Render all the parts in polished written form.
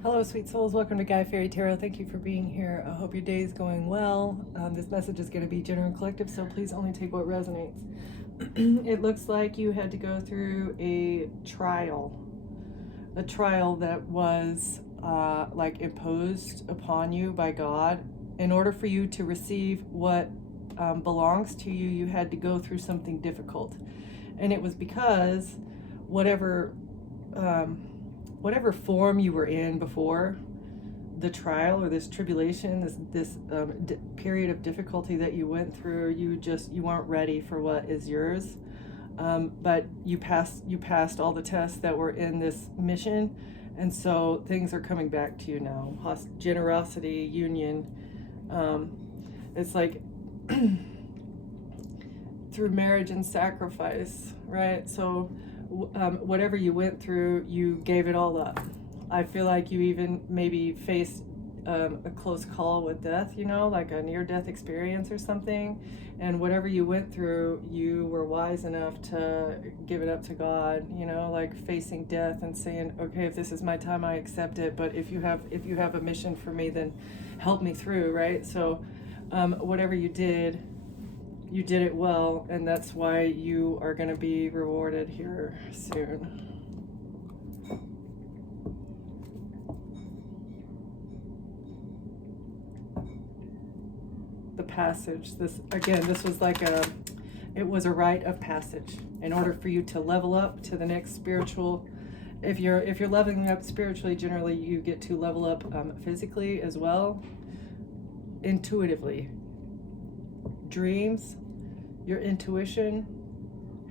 Hello, sweet souls. Welcome to Guy Fairy Tarot. Thank you for being here. I hope your day is going well. This message is going to be general and collective, so please only take what resonates. It looks like you had to go through a trial that was like imposed upon you by God. In order for you to receive what belongs to you, you had to go through something difficult. And it was because whatever form you were in before the trial or this tribulation, this period of difficulty that you went through, you weren't ready for what is yours. But you passed all the tests that were in this mission, and so things are coming back to you now. Generosity, union. It's like through marriage and sacrifice, right? So whatever you went through, you gave it all up. I feel like you even maybe faced a close call with death, like a near-death experience or something. And whatever you went through, you were wise enough to give it up to God, like facing death and saying, okay, if this is my time, I accept it. But if you have a mission for me, then help me through, right? So whatever you did it well, and that's why you are going to be rewarded here soon. The passage, this was like it was a rite of passage in order for you to level up to the next spiritual. If you're leveling up spiritually, generally you get to level up physically as well, intuitively. Dreams, your intuition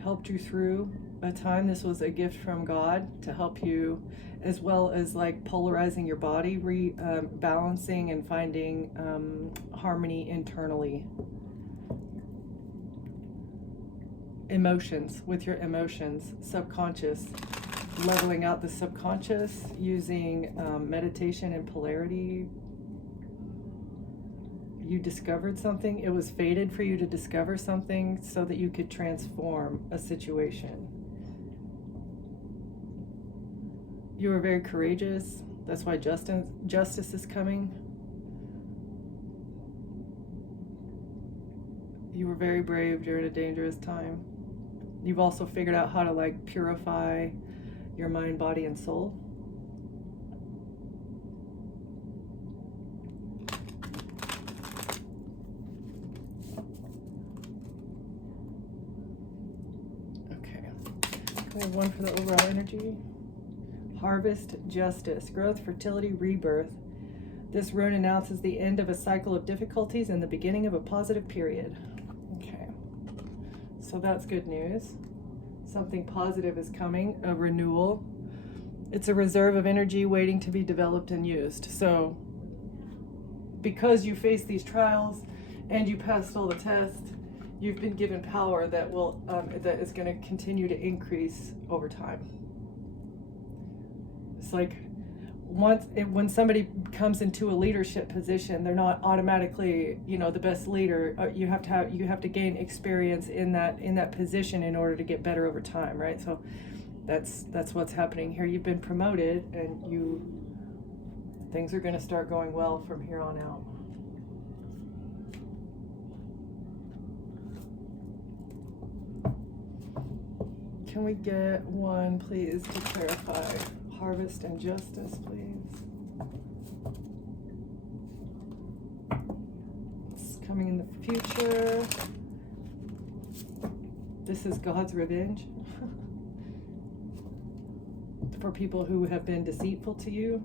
helped you through a time. This was a gift from God to help you, as well as like polarizing your body, balancing and finding harmony internally. Emotions, with your emotions, subconscious, leveling out the subconscious using meditation and polarity. You discovered something. It was fated for you to discover something so that you could transform a situation. You were very courageous. That's why justice is coming. You were very brave during a dangerous time. You've also figured out how to like purify your mind, body, and soul. We have one for the overall energy. Harvest, justice, growth, fertility, rebirth. This rune announces the end of a cycle of difficulties and the beginning of a positive period. Okay, so that's good news. Something positive is coming, a renewal. It's a reserve of energy waiting to be developed and used. So because you face these trials and you passed all the tests, you've been given power that is going to continue to increase over time. It's like when somebody comes into a leadership position, they're not automatically, the best leader. You have to gain experience in that position in order to get better over time, right? So that's what's happening here. You've been promoted, and things are going to start going well from here on out. Can we get one, please, to clarify harvest and justice, please? It's coming in the future. This is God's revenge for people who have been deceitful to you.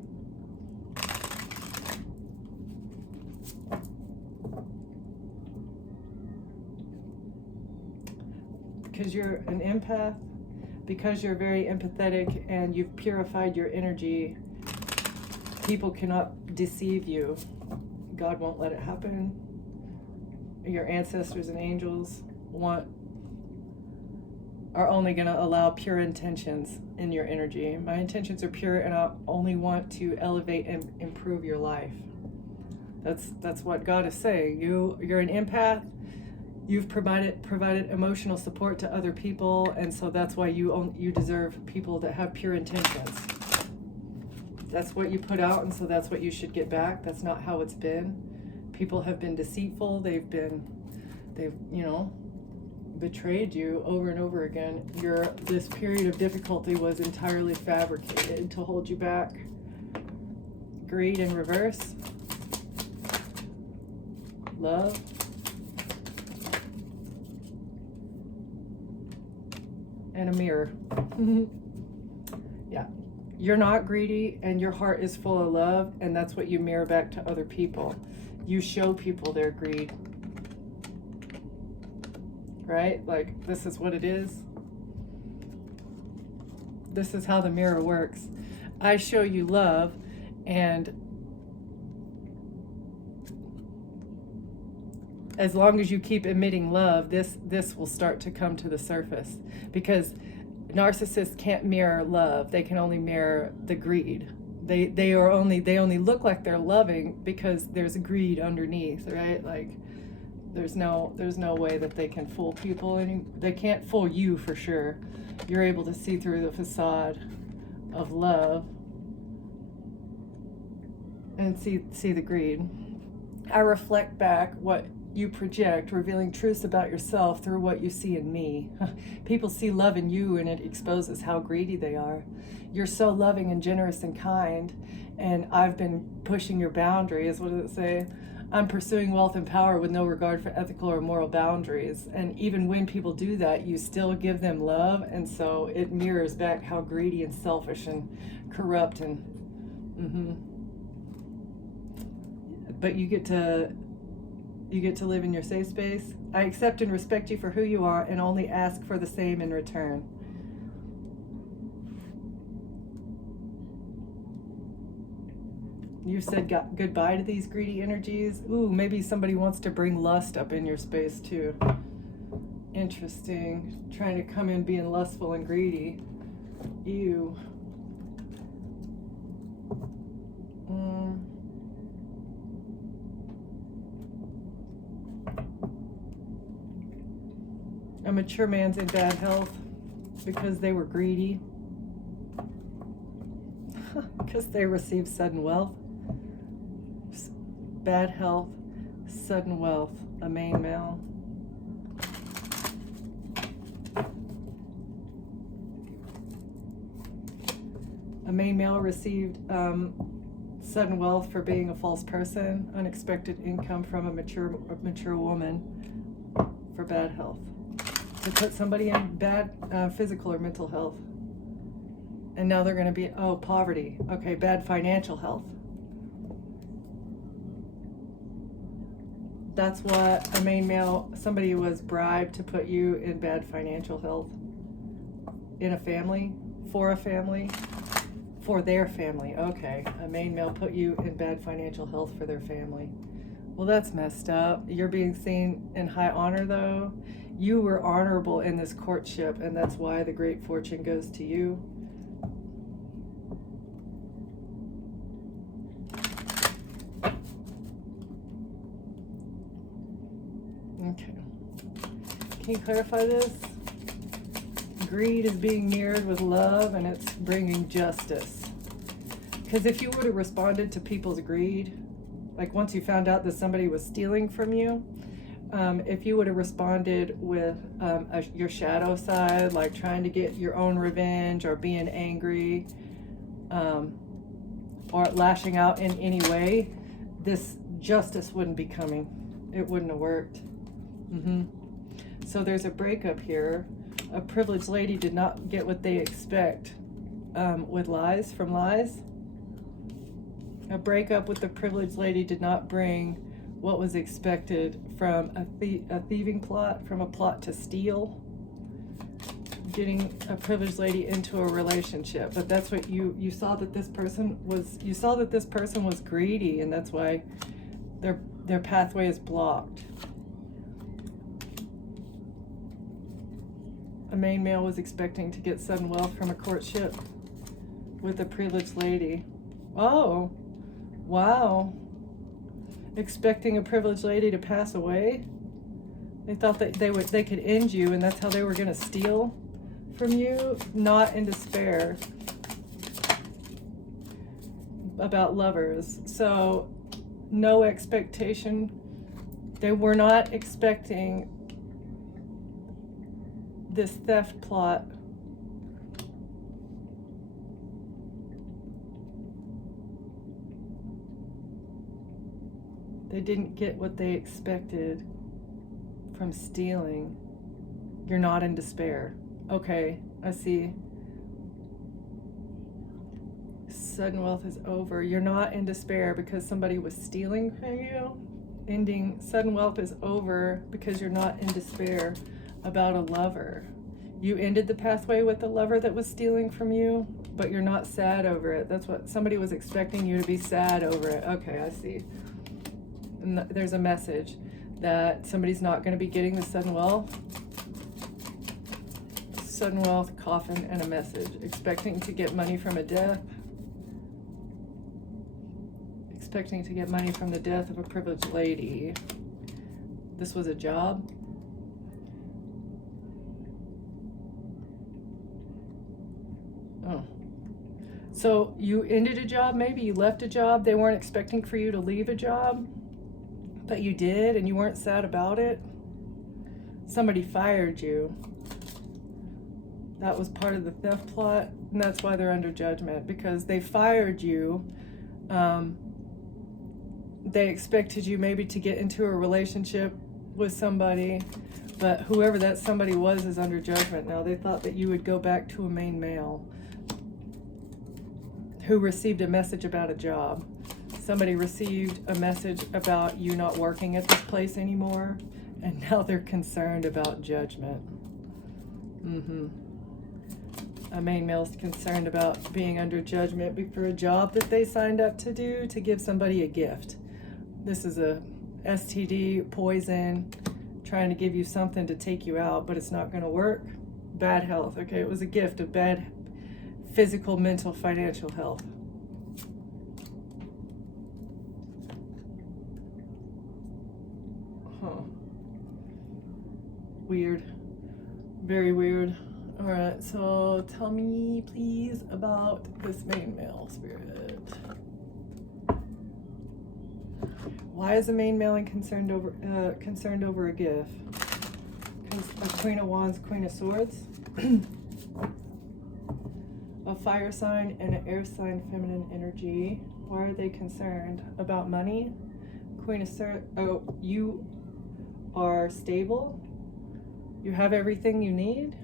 Because you're an empath, because you're very empathetic and you've purified your energy, people cannot deceive you. God won't let it happen. Your ancestors and angels are only going to allow pure intentions in your energy. My intentions are pure, and I only want to elevate and improve your life. That's what God is saying. You're an empath. You've provided emotional support to other people, and so that's why you deserve people that have pure intentions. That's what you put out, and so that's what you should get back. That's not how it's been. People have been deceitful. They've betrayed you over and over again. This period of difficulty was entirely fabricated to hold you back. Greed in reverse. Love. And a mirror. Yeah. You're not greedy, and your heart is full of love, and that's what you mirror back to other people. You show people their greed. Right? Like, this is what it is. This is how the mirror works. I show you love, and as long as you keep emitting love, this will start to come to the surface, because narcissists can't mirror love. They can only mirror the greed. They only look like they're loving because there's greed underneath, right? Like, there's no way that they can fool people, and they can't fool you for sure. You're able to see through the facade of love and see the greed. I reflect back what you project, revealing truths about yourself through what you see in me. People see love in you, and it exposes how greedy they are. You're so loving and generous and kind, and I've been pushing your boundaries. What does it say? I'm pursuing wealth and power with no regard for ethical or moral boundaries. And even when people do that, you still give them love, and so it mirrors back how greedy and selfish and corrupt and but you get to live in your safe space. I accept and respect you for who you are, and only ask for the same in return. You've said goodbye to these greedy energies. Ooh, maybe somebody wants to bring lust up in your space too. Interesting. Trying to come in being lustful and greedy. Ew. A mature man's in bad health because they were greedy. Because they received sudden wealth. Bad health, sudden wealth, a main male. A main male received sudden wealth for being a false person, unexpected income from a mature woman for bad health. To put somebody in bad physical or mental health. And now they're going to be, poverty. Okay, bad financial health. That's what a main male, somebody was bribed to put you in bad financial health. In a family, for their family. Okay, a main male put you in bad financial health for their family. Well, that's messed up. You're being seen in high honor, though. You were honorable in this courtship, and that's why the great fortune goes to you. Okay. Can you clarify this? Greed is being mirrored with love, and it's bringing justice. Because if you would have responded to people's greed, like once you found out that somebody was stealing from you, if you would have responded with your shadow side, like trying to get your own revenge or being angry or lashing out in any way, this justice wouldn't be coming. It wouldn't have worked. So there's a breakup here. A privileged lady did not get what they expect with lies. A breakup with the privileged lady did not bring what was expected from a thieving plot, from a plot to steal, getting a privileged lady into a relationship. But that's what you saw that this person was greedy, and that's why their pathway is blocked. A main male was expecting to get sudden wealth from a courtship with a privileged lady. Oh, wow. Expecting a privileged lady to pass away? They thought that they could end you, and that's how they were going to steal from you? Not in despair. about lovers. So no expectation. They were not expecting this theft plot. They didn't get what they expected from stealing. You're not in despair. Okay, I see. Sudden wealth is over. You're not in despair because somebody was stealing from you. Ending sudden wealth is over because you're not in despair about a lover. You ended the pathway with the lover that was stealing from you, but you're not sad over it. That's what somebody was expecting you to be sad over it. Okay, I see. And there's a message that somebody's not going to be getting the sudden wealth. Sudden wealth, coffin, and a message. Expecting to get money from a death. Expecting to get money from the death of a privileged lady. This was a job. Oh. So you ended a job, maybe you left a job. They weren't expecting for you to leave a job, but you did, and you weren't sad about it. Somebody fired you. That was part of the theft plot, and that's why they're under judgment, because they fired you. They expected you maybe to get into a relationship with somebody, but whoever that somebody was is under judgment now. They thought that you would go back to a main male who received a message about a job. Somebody received a message about you not working at this place anymore, and now they're concerned about judgment. A main male is concerned about being under judgment for a job that they signed up to do, to give somebody a gift. This is a STD, poison, trying to give you something to take you out, but it's not going to work. Bad health. Okay, it was a gift of bad physical, mental, financial health. Weird. Very weird. All right, so tell me, please, about this main male spirit. Why is the main male concerned over a gift? A Queen of Wands, Queen of Swords, a fire sign and an air sign, feminine energy. Why are they concerned about money? Queen of Swords. Oh, you are stable. You have everything you need.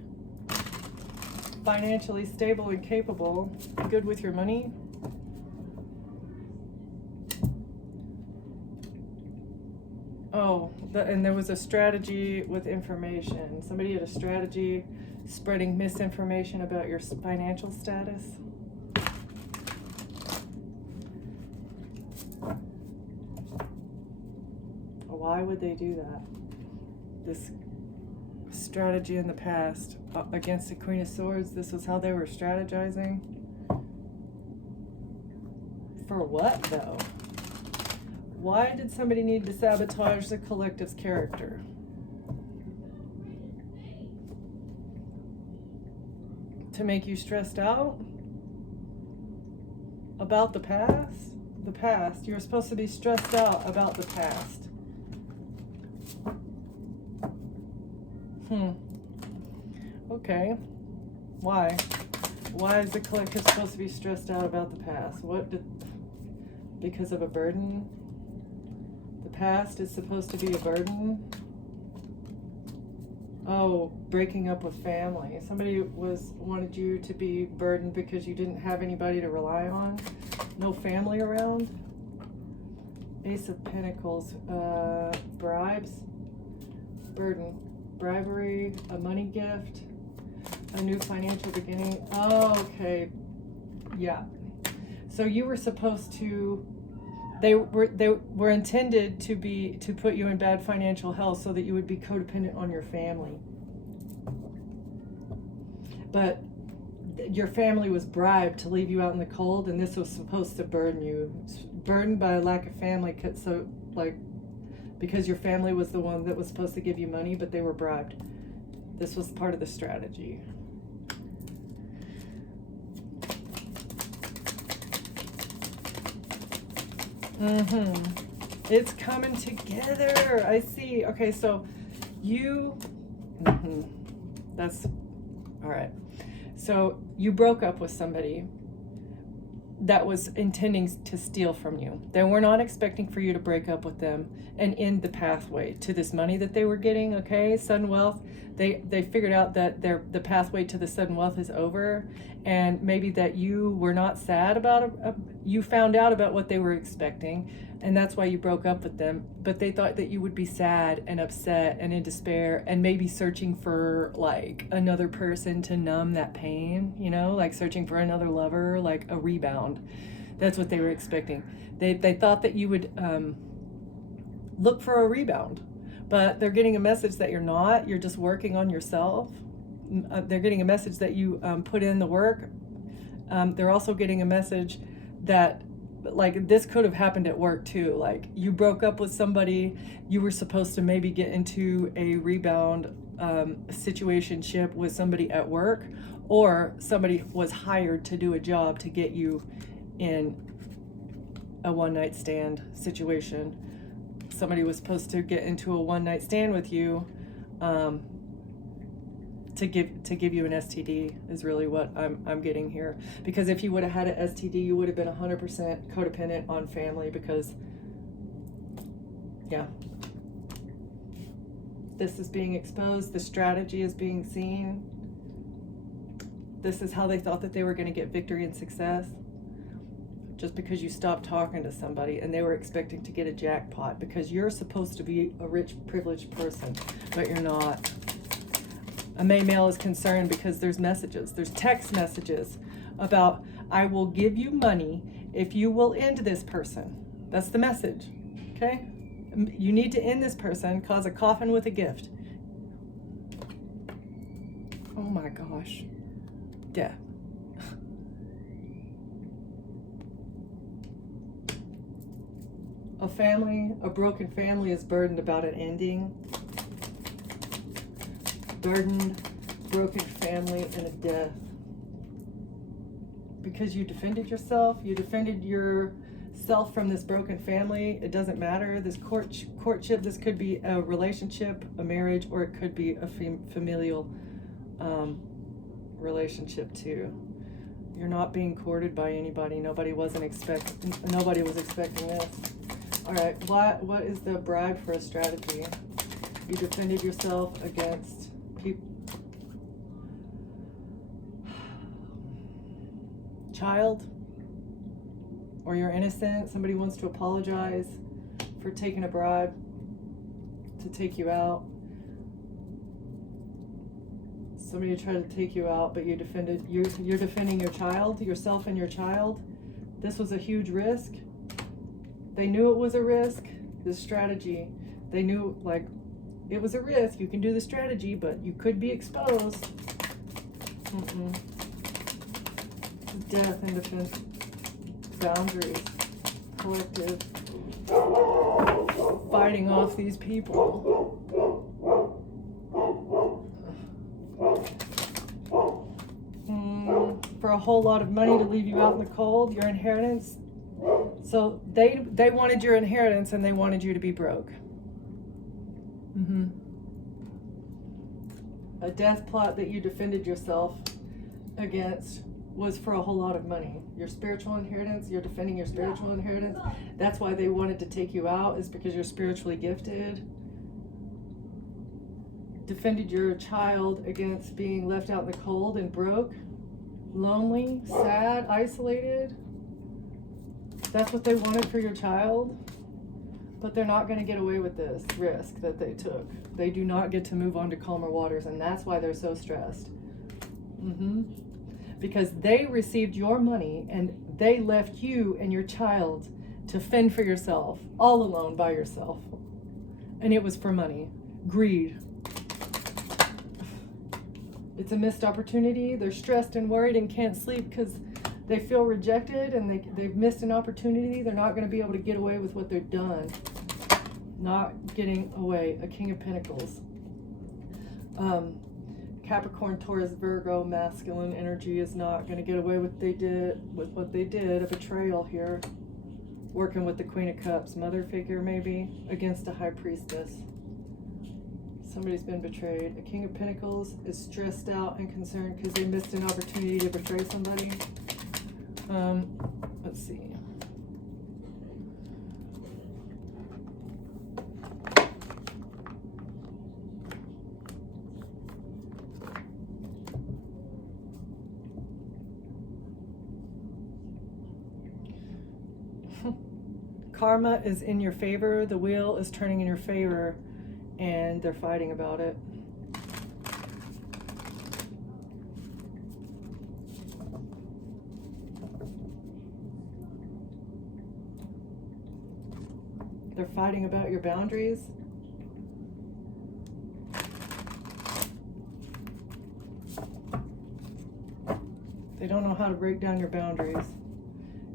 Financially stable and capable. Good with your money. Oh, and there was a strategy with information. Somebody had a strategy spreading misinformation about your financial status. Why would they do that? This strategy in the past against the Queen of Swords, this was how they were strategizing. For what, though? Why did somebody need to sabotage the collective's character? To make you stressed out about the past? The past. You're supposed to be stressed out about the past. Okay. Why? Why is the collective supposed to be stressed out about the past? Because of a burden? The past is supposed to be a burden? Oh, breaking up with family. Somebody wanted you to be burdened because you didn't have anybody to rely on. No family around. Ace of Pentacles. Bribes. Burden. Bribery. A money gift. A new financial beginning. Oh, okay. Yeah. So you were supposed to, they were intended to put you in bad financial health so that you would be codependent on your family. But your family was bribed to leave you out in the cold, and this was supposed to burden you. Burdened by a lack of family, because your family was the one that was supposed to give you money, but they were bribed. This was part of the strategy. It's coming together. I see. Okay, so you, that's, all right. So you broke up with somebody that was intending to steal from you. They were not expecting for you to break up with them and end the pathway to this money that they were getting, okay? Sudden wealth. They figured out that the pathway to the sudden wealth is over, and maybe that you were not sad about it. You found out about what they were expecting, and that's why you broke up with them. But they thought that you would be sad and upset and in despair and maybe searching for like another person to numb that pain, you know, like searching for another lover, like a rebound. That's what they were expecting. They thought that you would look for a rebound, but they're getting a message that you're not. You're just working on yourself. They're getting a message that you put in the work. They're also getting a message that like this could have happened at work too. Like you broke up with somebody, you were supposed to maybe get into a rebound situationship with somebody at work, or somebody was hired to do a job to get you in a one-night stand situation. Somebody was supposed to get into a one-night stand with you to give you an STD is really what I'm getting here. Because if you would have had an STD, you would have been 100% codependent on family, because yeah, this is being exposed, the strategy is being seen. This is how they thought that they were going to get victory and success. Just because you stopped talking to somebody and they were expecting to get a jackpot, because you're supposed to be a rich, privileged person, but you're not. A May male is concerned because there's messages, there's text messages about, I will give you money if you will end this person. That's the message, okay? You need to end this person, cause a coffin with a gift. Oh my gosh, death. A broken family is burdened about an ending. Burdened, broken family, and a death. Because you defended yourself, you defended yourself from this broken family. It doesn't matter. This courtship, this could be a relationship, a marriage, or it could be a familial relationship too. You're not being courted by anybody. Nobody was expecting this. All right, what is the bribe for a strategy? You defended yourself against people. Child, or you're innocent. Somebody wants to apologize for taking a bribe to take you out. Somebody tried to take you out, but you're defending your child, yourself and your child. This was a huge risk. They knew it was a risk. This strategy, they knew like it was a risk. You can do the strategy, but you could be exposed. Death and defense, boundaries, collective, fighting off these people. For a whole lot of money to leave you out in the cold, your inheritance. So they wanted your inheritance and they wanted you to be broke. A death plot that you defended yourself against was for a whole lot of money. Your spiritual inheritance, you're defending your spiritual inheritance. That's why they wanted to take you out, is because you're spiritually gifted. Defended your child against being left out in the cold and broke, lonely, sad, isolated. That's what they wanted for your child. But they're not going to get away with this risk that they took. They do not get to move on to calmer waters, and that's why they're so stressed. Because they received your money and they left you and your child to fend for yourself, all alone by yourself. And it was for money. Greed. It's a missed opportunity. They're stressed and worried and can't sleep because they feel rejected and they've missed an opportunity. They're not going to be able to get away with what they've done. Not getting away. A King of Pentacles. Capricorn, Taurus, Virgo, masculine energy is not going to get away with what they did. A betrayal here. working with the Queen of Cups, mother figure maybe, against a High Priestess. Somebody's been betrayed. A King of Pentacles is stressed out and concerned because they missed an opportunity to betray somebody. Let's see. Karma is in your favor. The wheel is turning in your favor, and they're fighting about it. They're fighting about your boundaries. They don't know how to break down your boundaries.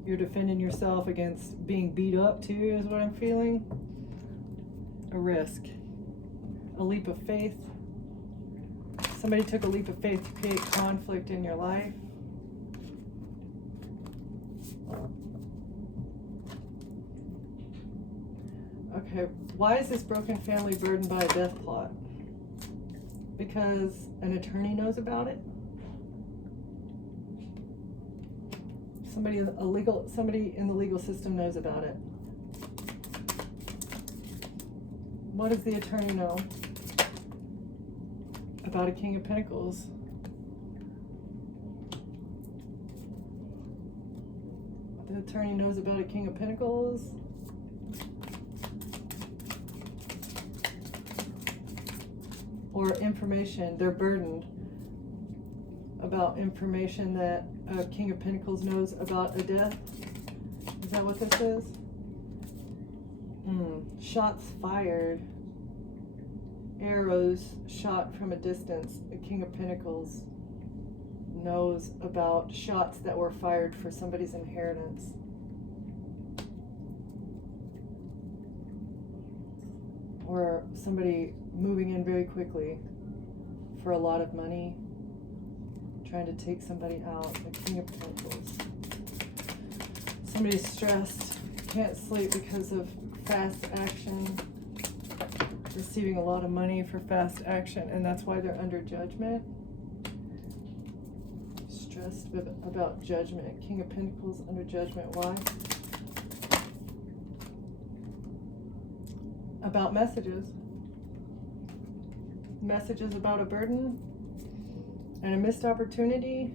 You're defending yourself against being beat up too, is what I'm feeling. A risk. A leap of faith. Somebody took a leap of faith to create conflict in your life. Okay, why is this broken family burdened by a death plot? Because an attorney knows about it? Somebody in the legal system knows about it. What does the attorney know about a King of Pentacles? The attorney knows about a King of Pentacles. Or information, they're burdened about information that a King of Pentacles knows about a death. Is that what this is? Shots fired. Arrows shot from a distance. A King of Pentacles knows about shots that were fired for somebody's inheritance. Or somebody moving in very quickly for a lot of money, trying to take somebody out. The King of Pentacles. Somebody's stressed, can't sleep because of fast action, receiving a lot of money for fast action, and that's why they're under judgment. Stressed about judgment. King of Pentacles under judgment. Why? About messages. Messages about a burden and a missed opportunity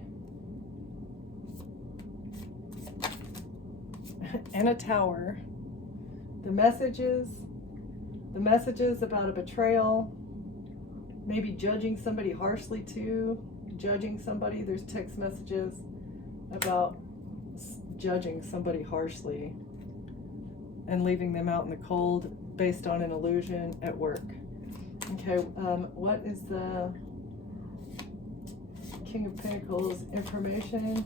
and a tower. The messages about a betrayal, maybe judging somebody harshly too, judging somebody. There's text messages about judging somebody harshly and leaving them out in the cold based on an illusion at work. Okay, what is the King of Pentacles information?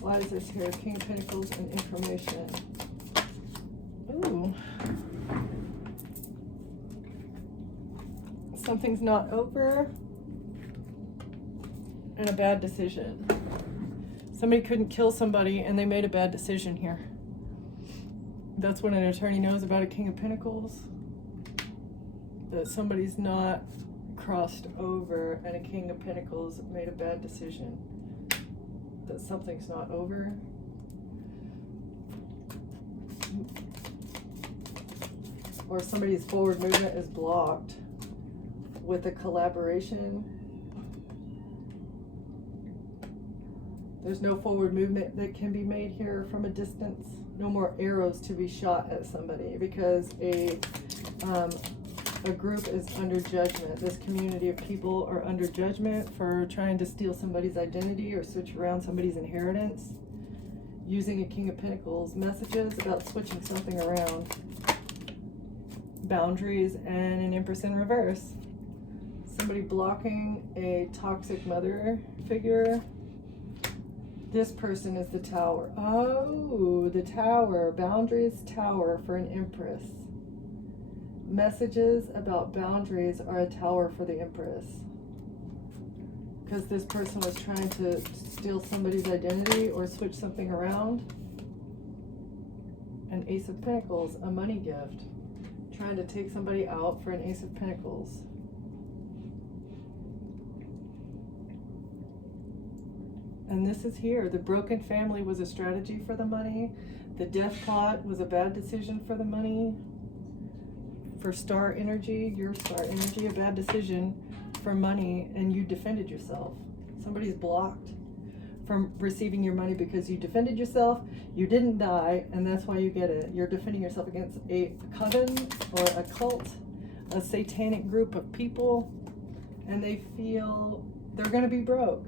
Why is this here? King of Pentacles and information. Ooh. Something's not over and a bad decision. Somebody couldn't kill somebody and they made a bad decision here. That's what an attorney knows about a King of Pentacles. That somebody's not crossed over and a King of Pentacles made a bad decision. That something's not over. Or somebody's forward movement is blocked with a collaboration. There's no forward movement that can be made here from a distance. No more arrows to be shot at somebody because a group is under judgment. This community of people are under judgment for trying to steal somebody's identity or switch around somebody's inheritance using a King of Pentacles. Messages about switching something around. Boundaries and an Empress in reverse. Somebody blocking a toxic mother figure. This person is the Tower. Oh, the Tower. Boundaries, Tower for an Empress. Messages about boundaries are a Tower for the Empress. Because this person was trying to steal somebody's identity or switch something around. An an Ace of Pentacles, a money gift. Trying to take somebody out for an Ace of Pentacles. And this is here. The broken family was a strategy for the money. The death plot was a bad decision for the money. For star energy, your star energy, a bad decision for money, and you defended yourself. Somebody's blocked from receiving your money because you defended yourself, you didn't die, and that's why you get it. You're defending yourself against a coven or a cult, a satanic group of people, and they feel they're going to be broke.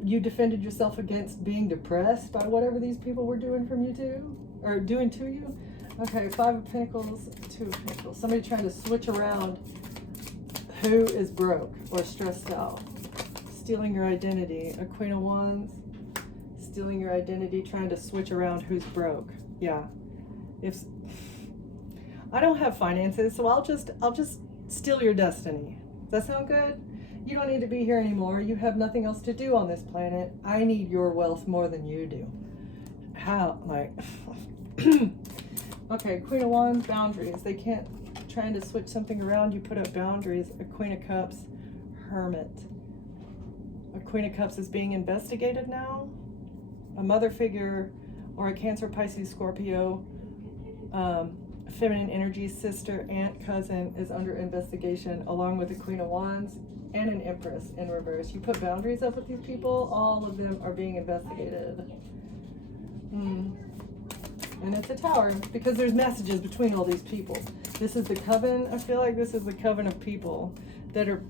You defended yourself against being depressed by whatever these people were doing from you too, or doing to you. Okay, 5 of Pentacles, 2 of Pentacles. Somebody trying to switch around who is broke or stressed out. Stealing your identity. A Queen of Wands. Stealing your identity, trying to switch around who's broke. Yeah. If I don't have finances, so I'll just steal your destiny. Does that sound good? You don't need to be here anymore. You have nothing else to do on this planet. I need your wealth more than you do. How? Like, okay, Queen of Wands, boundaries. They can't, trying to switch something around, you put up boundaries. A Queen of Cups, Hermit. A Queen of Cups is being investigated now. A mother figure or a Cancer, Pisces, Scorpio, feminine energy, sister, aunt, cousin is under investigation, along with the Queen of Wands and an Empress in reverse. You put boundaries up with these people, all of them are being investigated. And it's a Tower, because there's messages between all these people. This is the coven. I feel like this is the coven of people that are,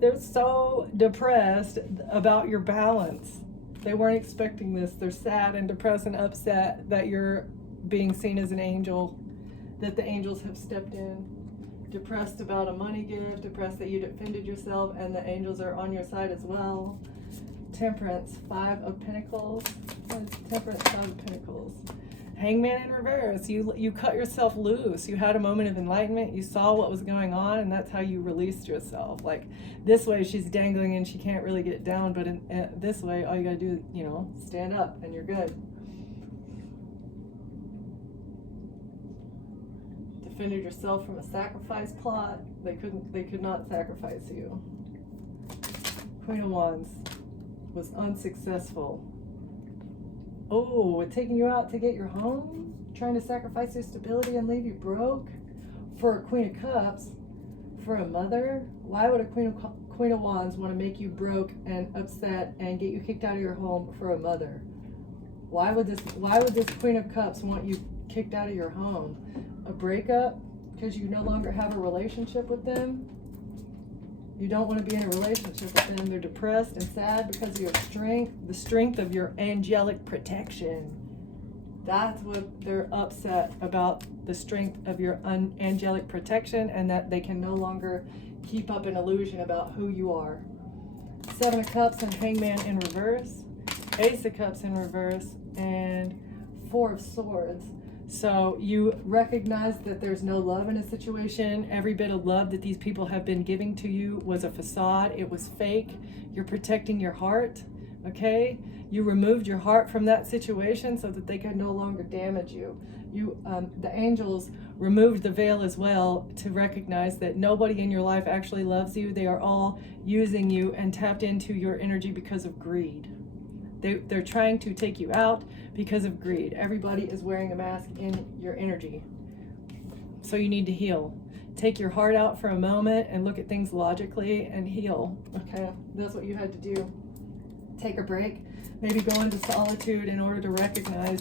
they're so depressed about your balance. They weren't expecting this. They're sad and depressed and upset that you're being seen as an angel, that the angels have stepped in. Depressed about a money gift, depressed that you defended yourself, and the angels are on your side as well. Temperance, 5 of Pentacles. Temperance, 5 of Pentacles. Hangman in reverse. You cut yourself loose. You had a moment of enlightenment. You saw what was going on, and that's how you released yourself. Like this way, she's dangling and she can't really get down, but in this way, all you gotta do is, stand up and you're good. Defended yourself from a sacrifice plot. They could not sacrifice you. Queen of Wands was unsuccessful. Oh, taking you out to get your home, trying to sacrifice your stability and leave you broke. For a Queen of Cups, for a mother, why would a Queen of Wands want to make you broke and upset and get you kicked out of your home for a mother? Why would this Queen of Cups want you kicked out of your home? A breakup because you no longer have a relationship with them. You don't want to be in a relationship with them. They're depressed and sad because of your strength, the strength of your angelic protection. That's what they're upset about, the strength of your angelic protection, and that they can no longer keep up an illusion about who you are. 7 of Cups and Hangman in reverse. Ace of Cups in reverse, and 4 of Swords. So you recognize that there's no love in a situation. Every bit of love that these people have been giving to you was a facade. It was fake. You're protecting your heart, okay? You removed your heart from that situation so that they could no longer damage you. The angels removed the veil as well to recognize that nobody in your life actually loves you. They are all using you and tapped into your energy because of greed. They're trying to take you out because of greed. Everybody is wearing a mask in your energy. So you need to heal. Take your heart out for a moment and look at things logically and heal. Okay, that's what you had to do. Take a break. Maybe go into solitude in order to recognize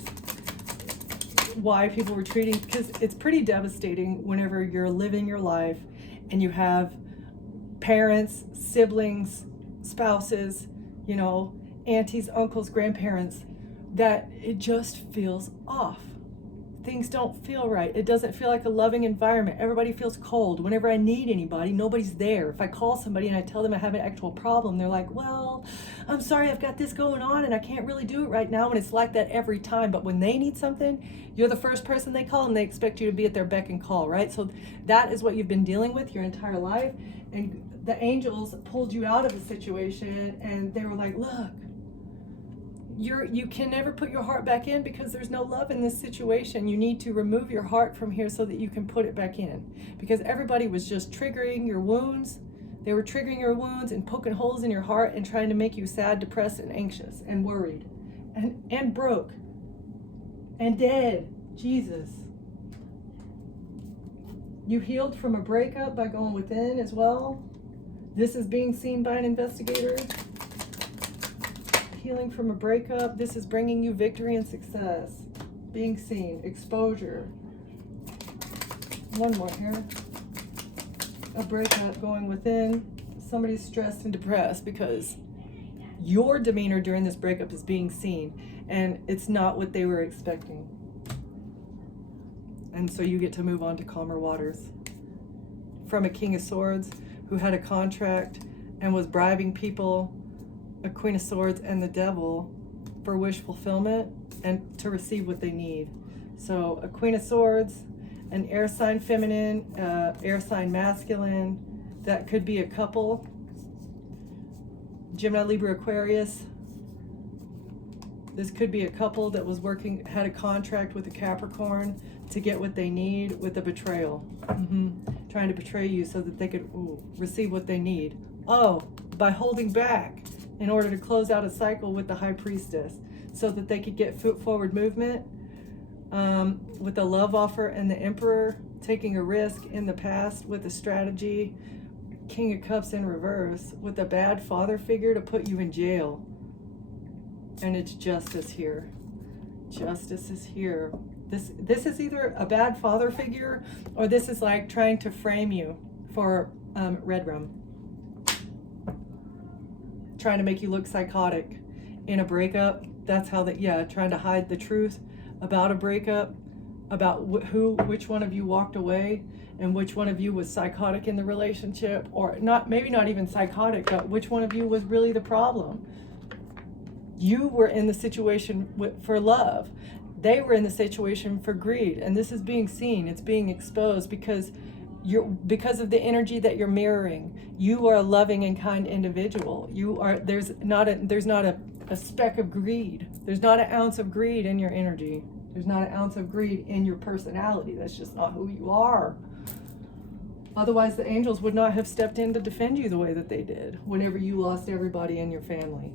why people were treating, because it's pretty devastating whenever you're living your life and you have parents, siblings, spouses, aunties, uncles, grandparents, that it just feels off. Things don't feel right. It doesn't feel like a loving environment. Everybody feels cold. Whenever I need anybody, nobody's there. If I call somebody and I tell them I have an actual problem, they're like, well, I'm sorry, I've got this going on and I can't really do it right now. And it's like that every time. But when they need something, you're the first person they call and they expect you to be at their beck and call, right? So that is what you've been dealing with your entire life. And the angels pulled you out of the situation and they were like, look, you can never put your heart back in because there's no love in this situation. You need to remove your heart from here so that you can put it back in, because everybody was just triggering your wounds. They were triggering your wounds and poking holes in your heart and trying to make you sad, depressed, and anxious and worried and broke and dead. Jesus. You healed from a breakup by going within as well. This is being seen by an investigator. Healing from a breakup. This is bringing you victory and success. Being seen. Exposure. One more here. A breakup going within. Somebody's stressed and depressed because your demeanor during this breakup is being seen, and it's not what they were expecting. And so you get to move on to calmer waters. From a King of Swords who had a contract and was bribing people, a Queen of Swords and the Devil, for wish fulfillment and to receive what they need. So a Queen of Swords, an air sign feminine, air sign masculine, that could be a couple. Gemini, Libra, Aquarius. This could be a couple that was had a contract with a Capricorn to get what they need with a betrayal. Trying to betray you so that they could receive what they need. By holding back in order to close out a cycle with the High Priestess so that they could get forward movement. With the love offer and the Emperor, taking a risk in the past with a strategy. King of Cups in reverse with a bad father figure to put you in jail. And it's justice here. Justice is here. This is either a bad father figure, or this is like trying to frame you for red rum. Trying to make you look psychotic in a breakup. That's how trying to hide the truth about a breakup, about which one of you walked away and which one of you was psychotic in the relationship, or maybe not even psychotic, but which one of you was really the problem. You were in the situation for love. They were in the situation for greed, and this is being seen. It's being exposed because of the energy that you're mirroring. You are a loving and kind individual. There's not a speck of greed. There's not an ounce of greed in your energy. There's not an ounce of greed in your personality. That's just not who you are. Otherwise, the angels would not have stepped in to defend you the way that they did whenever you lost everybody in your family.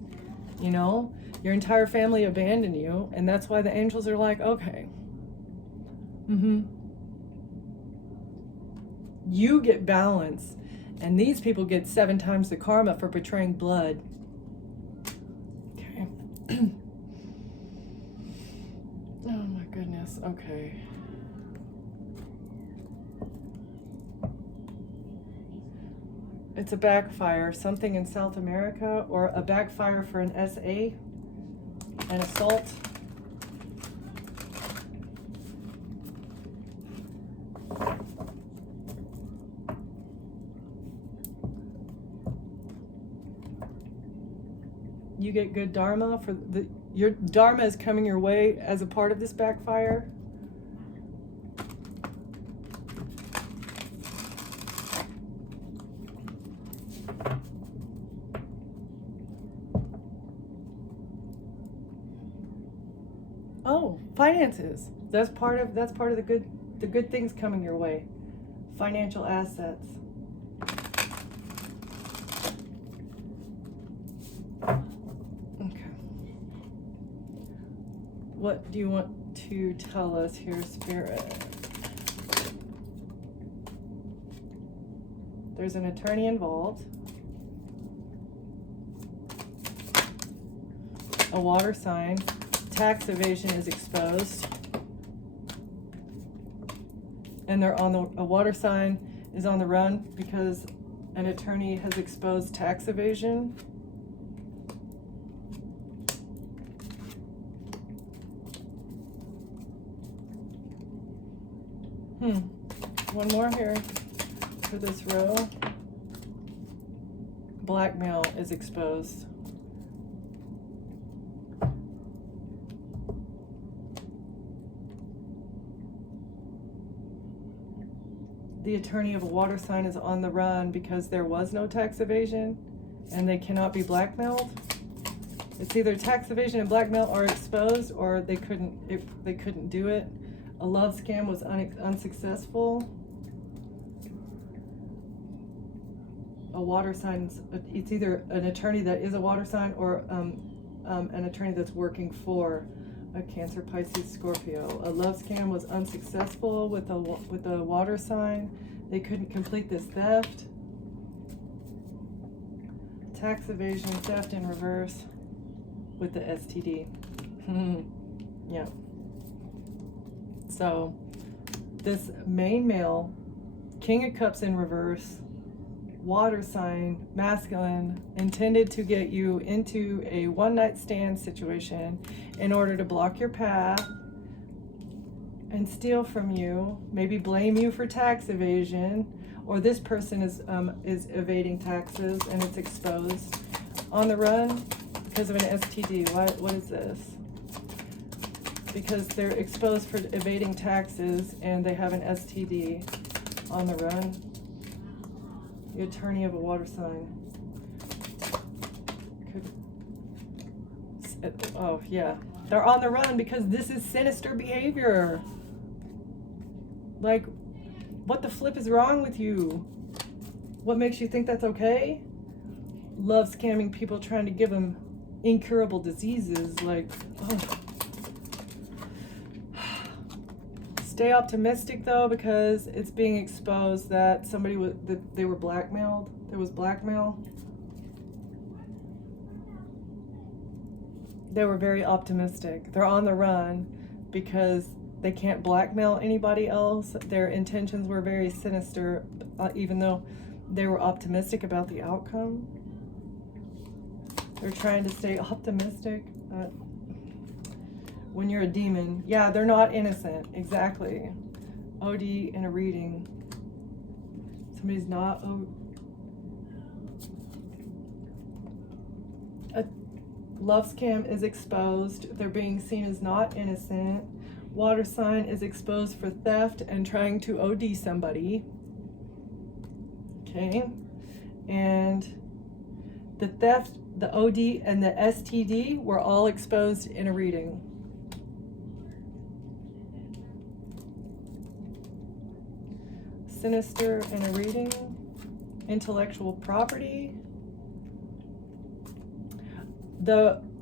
You know, your entire family abandoned you, and that's why the angels are like, okay. You get balance, and these people get 7 times the karma for betraying blood. Okay. Oh my goodness, okay. It's a backfire, something in South America, or a backfire for an SA, an assault. You get good dharma for your dharma is coming your way as a part of this backfire. Oh, finances. That's part of the good things coming your way. Financial assets. Okay. What do you want to tell us here, Spirit? There's an attorney involved. A water sign. Tax evasion is exposed, and they're on a water sign is on the run because an attorney has exposed tax evasion. One more here for this row. Blackmail is exposed. The attorney of a water sign is on the run because there was no tax evasion and they cannot be blackmailed. It's either tax evasion and blackmail are exposed, or they couldn't do it. A love scam was unsuccessful. A water sign, it's either an attorney that is a water sign or an attorney that's working for a Cancer, Pisces, Scorpio. A love scam was unsuccessful with a water sign. They couldn't complete this theft. Tax evasion, theft in reverse with the STD. Yeah. So this main male, King of Cups in reverse, water sign, masculine, intended to get you into a one-night stand situation in order to block your path and steal from you, maybe blame you for tax evasion, or this person is evading taxes and it's exposed. On the run because of an STD. What is this? Because they're exposed for evading taxes and they have an STD. On the run. The attorney of a water sign. Oh yeah, they're on the run because this is sinister behavior. Like, what the flip is wrong with you? What makes you think that's okay? Love scamming people, trying to give them incurable diseases. Like, oh. Stay optimistic though, because it's being exposed that they were blackmailed. There was blackmail. They were very optimistic. They're on the run because they can't blackmail anybody else. Their intentions were very sinister, even though they were optimistic about the outcome. They're trying to stay optimistic. When you're a demon, yeah, they're not innocent. Exactly. OD in a reading. Somebody's not. A love scam is exposed. They're being seen as not innocent. Water sign is exposed for theft and trying to OD somebody. Okay. And the theft, the OD, and the STD were all exposed in a reading. Sinister in a reading. Intellectual property.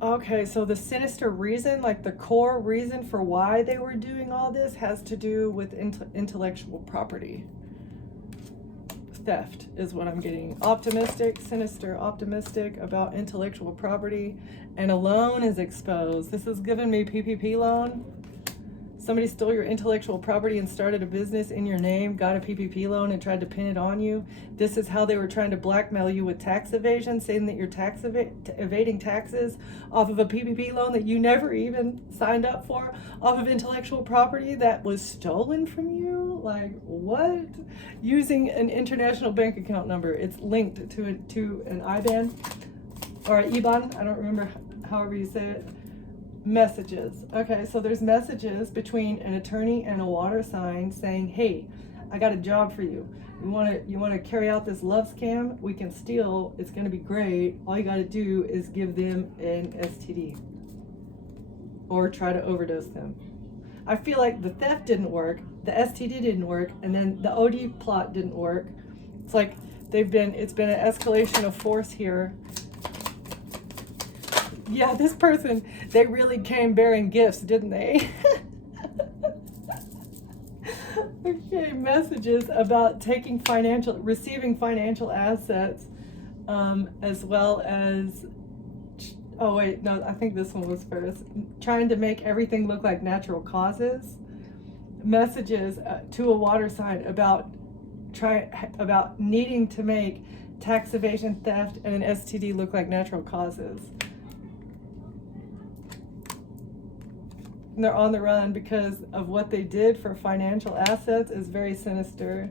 Okay, so the sinister reason, like the core reason for why they were doing all this, has to do with intellectual property. Theft is what I'm getting. Optimistic, sinister, optimistic about intellectual property. And a loan is exposed. This is giving me PPP loan. Somebody stole your intellectual property and started a business in your name, got a PPP loan and tried to pin it on you. This is how they were trying to blackmail you with tax evasion, saying that you're evading taxes off of a PPP loan that you never even signed up for, off of intellectual property that was stolen from you. Like, what? Using an international bank account number. It's linked to an IBAN or an IBAN. I don't remember however you say it. Messages. Okay, so there's messages between an attorney and a water sign saying, hey, I got a job for you. You want to carry out this love scam? We can steal. It's going to be great. All you got to do is give them an STD or try to overdose them. I feel like the theft didn't work, the STD didn't work, and then the OD plot didn't work. It's like it's been an escalation of force here. Yeah, this person, they really came bearing gifts, didn't they? Okay, messages about receiving financial assets, as well as, oh wait, no, I think this one was first. Trying to make everything look like natural causes. Messages to a water sign about needing to make tax evasion, theft, and an STD look like natural causes. And they're on the run because of what they did for financial assets is very sinister.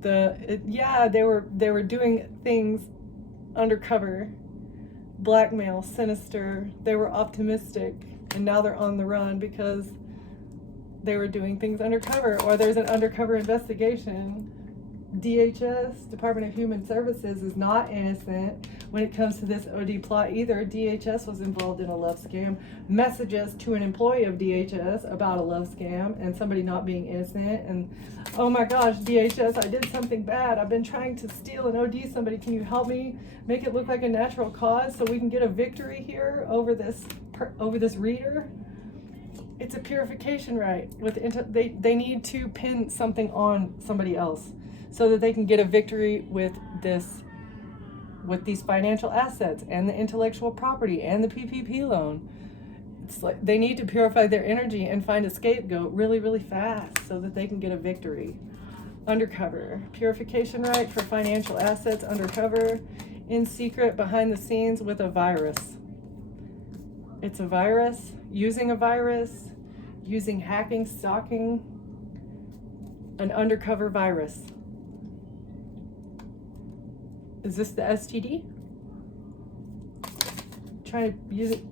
They were doing things undercover, blackmail, sinister. They were optimistic, and now they're on the run because they were doing things undercover, or there's an undercover investigation DHS, Department of Human Services, is not innocent when it comes to this OD plot either. DHS was involved in a love scam. Messages to an employee of DHS about a love scam and somebody not being innocent. And oh my gosh, DHS, I did something bad. I've been trying to steal and OD somebody. Can you help me make it look like a natural cause so we can get a victory here over this reader? It's a purification right. They need to pin something on somebody else so that they can get a victory with these financial assets and the intellectual property and the PPP loan. It's like they need to purify their energy and find a scapegoat really, really fast so that they can get a victory. Undercover, purification right for financial assets, undercover, in secret, behind the scenes with a virus. It's a virus, using hacking, stalking, an undercover virus. Is this the STD? Trying to use it.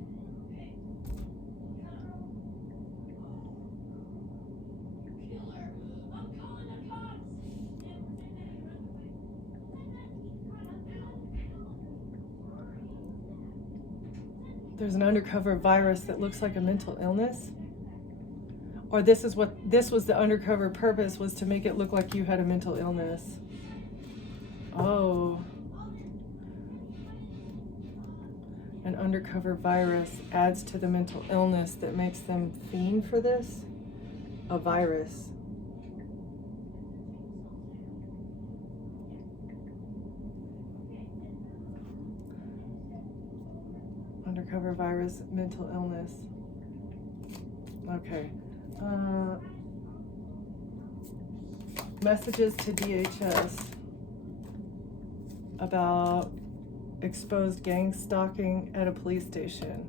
There's an undercover virus that looks like a mental illness. Or this was the undercover purpose, was to make it look like you had a mental illness. Oh. An undercover virus adds to the mental illness that makes them fiend for this. A virus. Undercover virus, mental illness. Okay. Messages to DHS about exposed gang stalking at a police station.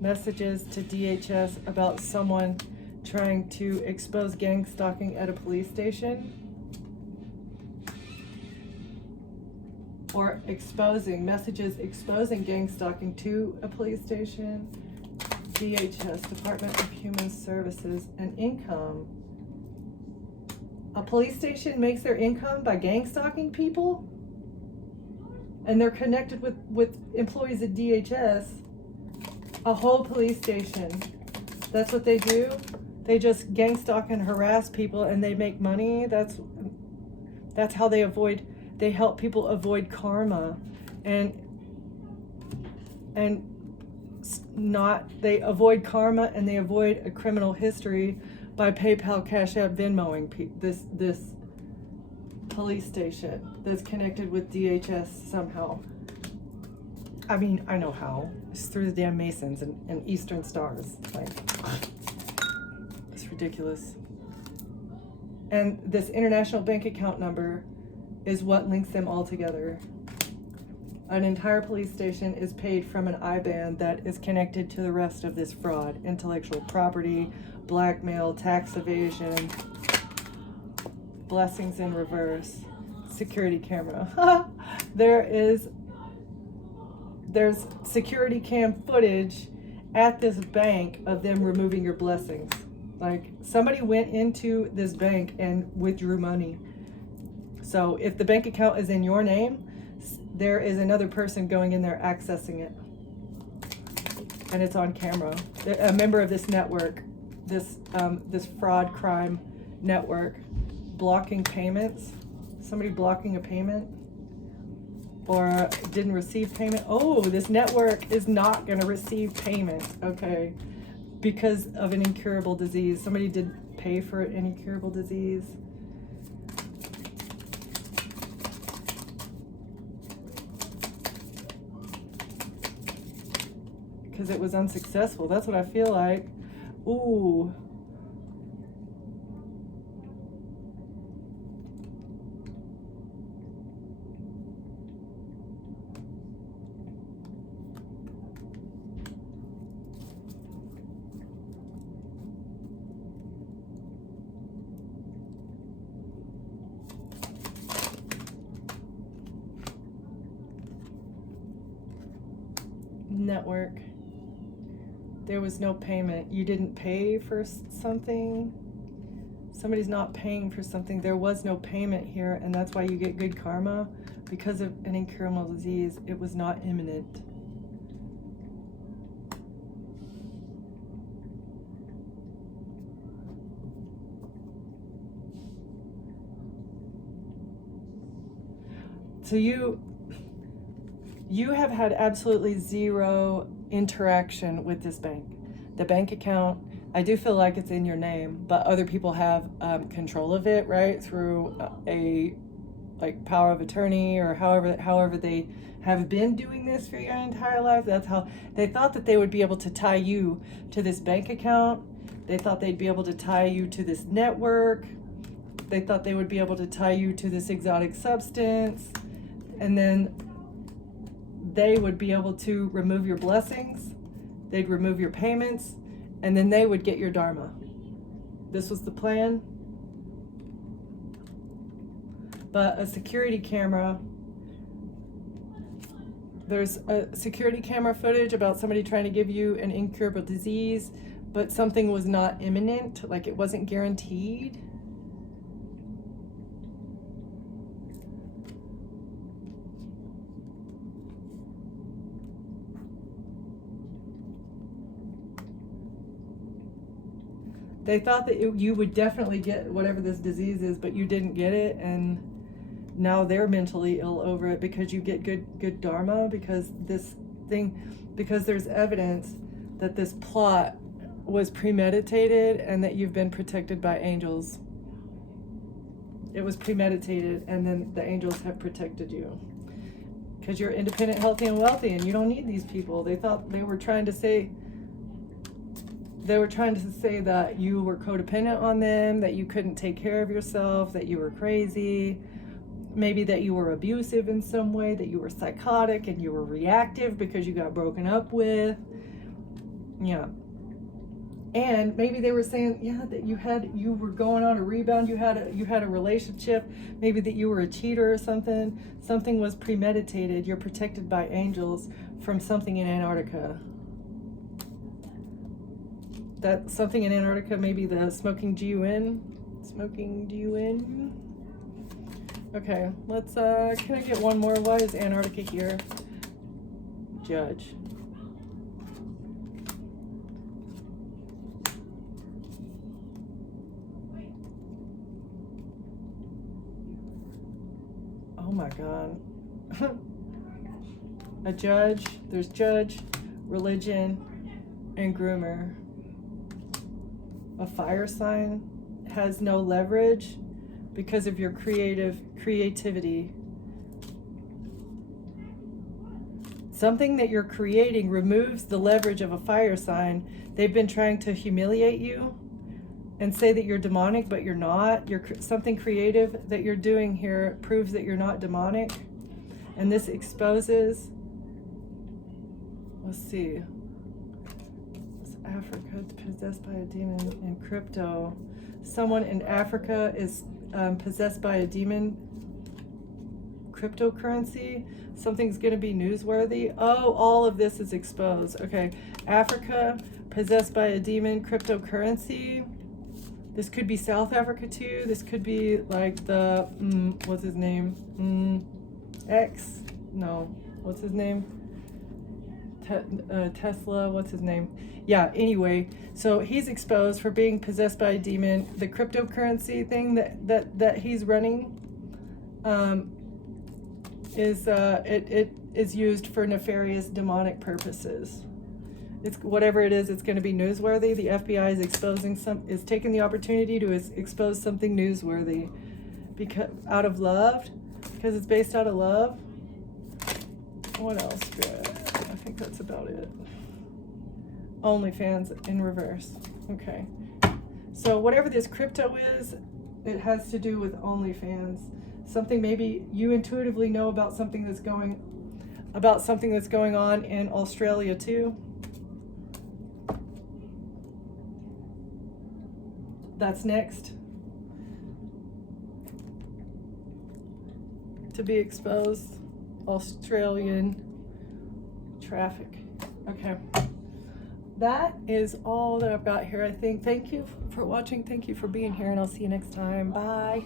Messages to DHS about someone trying to expose gang stalking at a police station. Or messages exposing gang stalking to a police station. DHS, Department of Human Services, and income. A police station makes their income by gang stalking people? And they're connected with employees at DHS. A whole police station. That's what they do? They just gang stalk and harass people and they make money? That's how they help people avoid karma. They avoid karma and they avoid a criminal history by PayPal, Cash App, Venmoing this police station that's connected with DHS somehow. I mean, I know how. It's through the damn Masons and Eastern Stars. Like, it's ridiculous. And this international bank account number is what links them all together. An entire police station is paid from an IBAN that is connected to the rest of this fraud. Intellectual property, blackmail, tax evasion, blessings in reverse, security camera. There's security cam footage at this bank of them removing your blessings. Like, somebody went into this bank and withdrew money. So if the bank account is in your name, there is another person going in there accessing it. And it's on camera. A member of this network, this fraud crime network, blocking payments. Somebody blocking a payment or didn't receive payment. Oh, this network is not going to receive payment. Okay. Because of an incurable disease. Somebody did pay for an incurable disease. Because it was unsuccessful. That's what I feel like. Ooh. Network. There was no payment. You didn't pay for something. Somebody's not paying for something. There was no payment here, and that's why you get good karma. Because of an incurable disease, it was not imminent. So you have had absolutely zero interaction with this bank. The bank account, I do feel like it's in your name, but other people have control of it, right? Through a like power of attorney, or however they have been doing this for your entire life. That's how they thought that they would be able to tie you to this bank account. They thought they'd be able to tie you to this network. They thought they would be able to tie you to this exotic substance. And then they would be able to remove your blessings. They'd remove your payments, and then they would get your dharma. This was the plan. But a security camera, there's a security camera footage about somebody trying to give you an incurable disease, but something was not imminent, like it wasn't guaranteed. They thought that you would definitely get whatever this disease is, but you didn't get it, and now they're mentally ill over it because you get good dharma, because there's evidence that this plot was premeditated and that you've been protected by angels. It was premeditated, and then the angels have protected you because you're independent, healthy, and wealthy, and you don't need these people. They thought they were trying to say that you were codependent on them, that you couldn't take care of yourself, that you were crazy, maybe that you were abusive in some way, that you were psychotic and you were reactive because you got broken up with. Yeah. And maybe they were saying, yeah, that you were going on a rebound, you had a relationship, maybe that you were a cheater or something. Something was premeditated. You're protected by angels from something in Antarctica. That something in Antarctica, maybe the smoking GUN. Okay, let's, can I get one more? Why is Antarctica here? Judge. Oh my God. A judge, there's judge, religion, and groomer. A fire sign has no leverage because of your creativity. Something that you're creating removes the leverage of a fire sign. They've been trying to humiliate you and say that you're demonic, but you're not. Something creative that you're doing here proves that you're not demonic. And this exposes, let's see, Africa possessed by a demon in crypto. Someone in Africa is possessed by a demon. Cryptocurrency. Something's going to be newsworthy. Oh, all of this is exposed. Okay. Africa possessed by a demon. Cryptocurrency. This could be South Africa too. This could be like the, what's his name? X? No. What's his name? Tesla, what's his name? Yeah, anyway, so he's exposed for being possessed by a demon. The cryptocurrency thing that he's running is used for nefarious demonic purposes. It's whatever it is, it's going to be newsworthy. The FBI is taking the opportunity to expose something newsworthy because because it's based out of love. What else? Good. I think that's about it. OnlyFans in reverse. Okay. So whatever this crypto is, it has to do with OnlyFans. Something maybe you intuitively know about something that's going on in Australia too. That's next to be exposed. Australian traffic. Okay. that is all that I've got here, I think. Thank you for watching. Thank you for being here, and I'll see you next time. Bye.